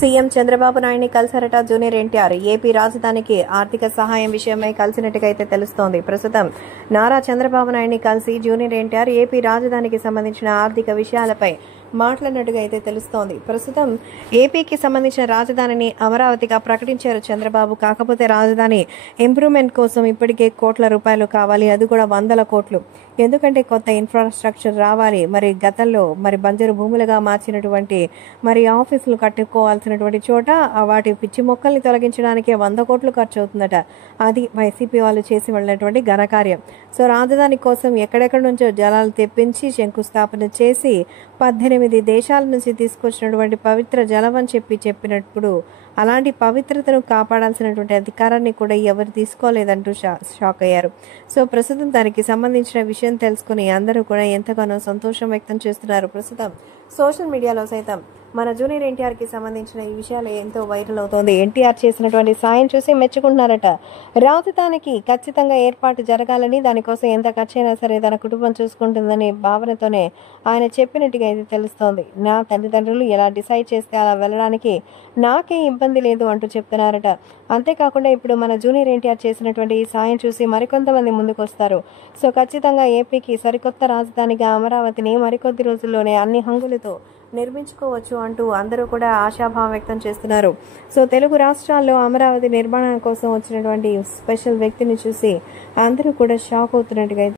CM Chandrababu నాయుడిని కలిసారట junior NTR. AP రాజధానికి ఆర్థిక సహాయం విషయమై కలిసినట్టుగా అయితే తెలుస్తోంది. ప్రస్తుతం నారా చంద్రబాబు నాయుడిని కలిసి జూనియర్ ఎన్టీఆర్ ఏపీ రాజధానికి సంబంధించిన ఆర్థిక విషయాలపై మాట్లాడినట్టుగా అయితే తెలుస్తోంది. ప్రస్తుతం ఏపీకి సంబంధించిన రాజధానిని అమరావతిగా ప్రకటించారు చంద్రబాబు. కాకపోతే రాజధాని ఇంప్రూవ్మెంట్ కోసం ఇప్పటికే కోట్ల రూపాయలు కావాలి, అది కూడా 100 కోట్లు. ఎందుకంటే కొత్త ఇన్ఫ్రాస్ట్రక్చర్ రావాలి. మరి గతంలో బంజరు భూములుగా మార్చినటువంటి ఆఫీసులు కట్టుకోవాల్సినటువంటి చోట వాటి పిచ్చి మొక్కల్ని తొలగించడానికే 100 కోట్లు ఖర్చు అవుతుందట. అది వైసీపీ వాళ్ళు చేసి వెళ్ళినటువంటి ఘనకార్యం. సో రాజధాని కోసం ఎక్కడెక్కడి నుంచో జలాలు తెప్పించి శంకుస్థాపన చేసి 18 దేశాల నుంచి తీసుకొచ్చినటువంటి పవిత్ర జలం అని చెప్పినప్పుడు అలాంటి పవిత్రతను కాపాడాల్సినటువంటి అధికారాన్ని కూడా ఎవరు తీసుకోలేదంటూ షాక్ అయ్యారు. సో ప్రస్తుతం దానికి సంబంధించిన విషయం తెలుసుకుని అందరూ కూడా ఎంతగానో సంతోషం వ్యక్తం చేస్తున్నారు. ప్రస్తుతం సోషల్ మీడియాలో సైతం మన జూనియర్ ఎన్టీఆర్ కి సంబంధించిన ఈ విషయాలు ఎంతో వైరల్ అవుతోంది. ఎన్టీఆర్ చేసినటువంటి సాయం చూసి మెచ్చుకుంటున్నారట. రాజధానికి ఖచ్చితంగా ఏర్పాటు జరగాలని, దానికోసం ఎంత ఖర్చైనా సరే తన కుటుంబం చూసుకుంటుందని భావనతోనే ఆయన చెప్పినట్టుగా అయితే తెలుస్తోంది. నా తల్లిదండ్రులు ఎలా డిసైడ్ చేస్తే అలా వెళ్ళడానికి నాకే ఇబ్బంది లేదు అంటూ చెప్తున్నారట. అంతేకాకుండా ఇప్పుడు మన జూనియర్ ఎన్టీఆర్ చేసినటువంటి ఈ సాయం చూసి మరికొంతమంది ముందుకు వస్తారు. సో ఖచ్చితంగా ఏపీకి సరికొత్త రాజధానిగా అమరావతిని మరికొద్ది రోజుల్లోనే అన్ని హంగులతో నిర్మించుకోవచ్చు అంటూ అందరూ కూడా ఆశాభావం వ్యక్తం చేస్తున్నారు. సో తెలుగు రాష్ట్రాల్లో అమరావతి నిర్మాణం కోసం వచ్చినటువంటి స్పెషల్ వ్యక్తిని చూసి అందరూ కూడా షాక్ అవుతున్నట్టుగా